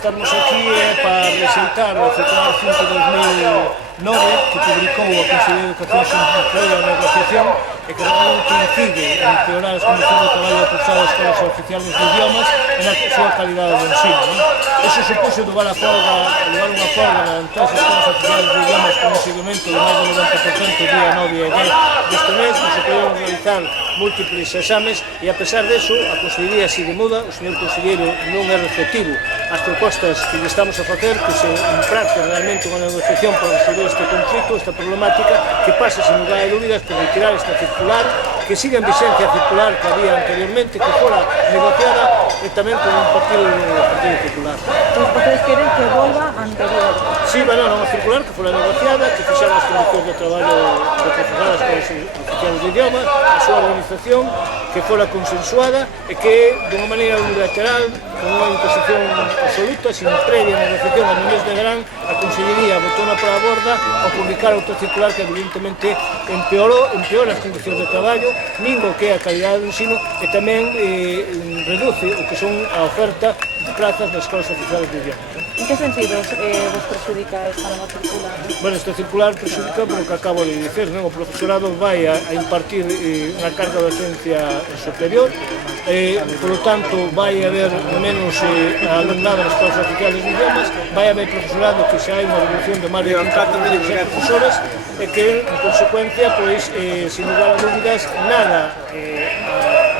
estarmos aquí é para rexeitar o Circular 5/2009 que publicou a Consellería de Educación sobre a negociación e que realmente incide en empeorar as condicións de traballo do profesorado das escolas oficiales de idiomas e na súa calidade de ensino. Eso supuxo levar unha folga nas escolas oficiales de idiomas con un seguimento de máis do 90% día 9 e 10 deste mes, non se poderon realizar múltiples exames e a pesar deso, a Consellería sigue muda, o señor Conselleiro non é receptivo ás propostas que lle estamos a facer, que se impracte realmente unha negociación para resolver este conflito, esta problemática, que pase sin lugar de dúbidas por retirar esta circular, que siga en vigencia a circular que había anteriormente, que fora negociada e tamén por un partido Popular. Pois vostedes queren que volva anterior? Sí, bueno, era unha circular que fora negociada, que fixara as condicións de traballo de profesoradas con os oficiales de idiomas, a súa organización, que fora consensuada e que, de unha maneira unilateral, con unha imposición absoluta, sin previa negociación no mes de verán, a Consellería botou para a borda ao publicar outra circular que evidentemente empeora as condicións de traballo, mingo que é a calidade do ensino e tamén reduce o que son a oferta de plazas nas escolas oficiales de idiomas. En que sentidos vos perjudica esta nova circular? Bueno, esta circular perjudica polo que acabo de dicer, non? O profesorado vai a impartir unha carga de docencia superior, polo tanto vai haber menos alumnado nas escolas oficiales de idiomas, vai haber profesorado que xa hai unha reducción de máis de 30% de profesores e que, en consecuencia, pois, sin lugar a dúbidas, nada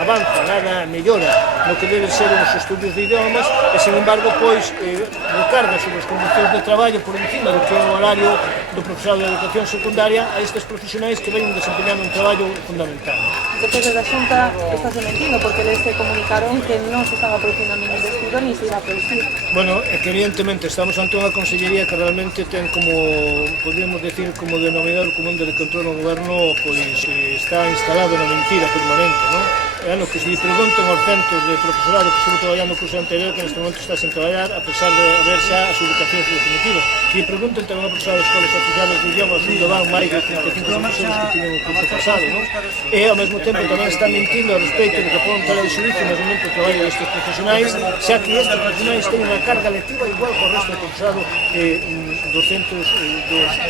avanza, nada mellora no que deben ser os estudios de idiomas e, sin embargo, pois, recarga sobre as condicións de traballo por encima do que é o horario do profesorado de educación secundaria a estes profesionais que veñen desempeñando un traballo fundamental. Entonces, desde a Xunta estás mentindo porque les comunicaron que non se estaba producindo ningún despido ni se iba a producir. Bueno, é que evidentemente estamos ante unha consellería que realmente ten como, podríamos decir, como denominador común del control do goberno, pois está instalado na mentira permanente, non? É no que se preguntan aos centros de profesorado que estuvo traballando o curso anterior que neste momento está sin traballar a pesar de haber xa as ubicacións definitivas. Que preguntan tamén a profesorado das escolas oficiales de idiomas onde van máis de 35 profesores que tiñen o curso pasado, non? E ao mesmo tempo tamén está mentindo a respeito de que poden tela de xudicio no momento do traballo destes profesionais, xa que estes profesionais teñen unha carga lectiva igual co resto do profesorado dos centros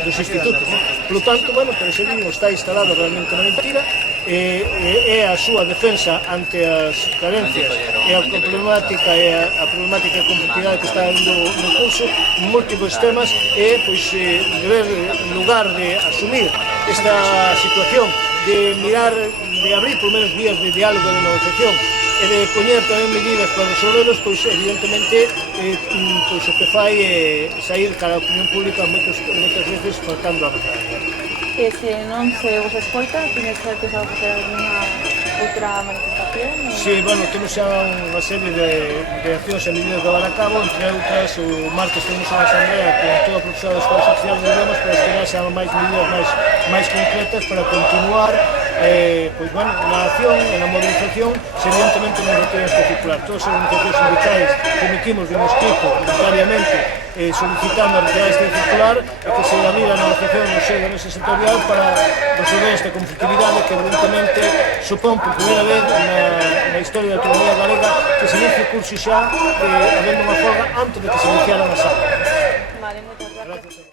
dos institutos, non? Por lo tanto, bueno, pero ese mismo está instalado realmente na mentira e a súa defensa ante as carencias e a problemática e a complexidade que está dando no curso en múltiples temas e, pois, deber, en lugar de asumir esta situación de mirar, de abrir por menos vías de diálogo e de negociación e de poñer tamén medidas para resolverlos, pois evidentemente pois o que fai é sair cara a opinión pública moitas veces faltando a verdade. E se non se vos escoita, tienes que empezar a facer alguna outra manifestación? Sí, bueno, temos xa unha serie de accións e medidas de levar a cabo, entre outras, o martes temos unha asamblea con todo o profesorado das escolas oficiales de idiomas para esperar xa máis medidas máis concretas para continuar pois, bueno, na acción e na movilización se evidentemente non retiran esta circular. Todas as organizacións sindicais que emitimos de un escrito voluntariamente solicitando a retirada esta circular e que se abrir a negociación no seo da mesa sectorial para resolver esta conflictividade que evidentemente supón por primeira vez na historia da autonomía galega que se inicie o curso xa habendo unha folga antes de que se iniciaran as aulas. Vale, moitas gracias.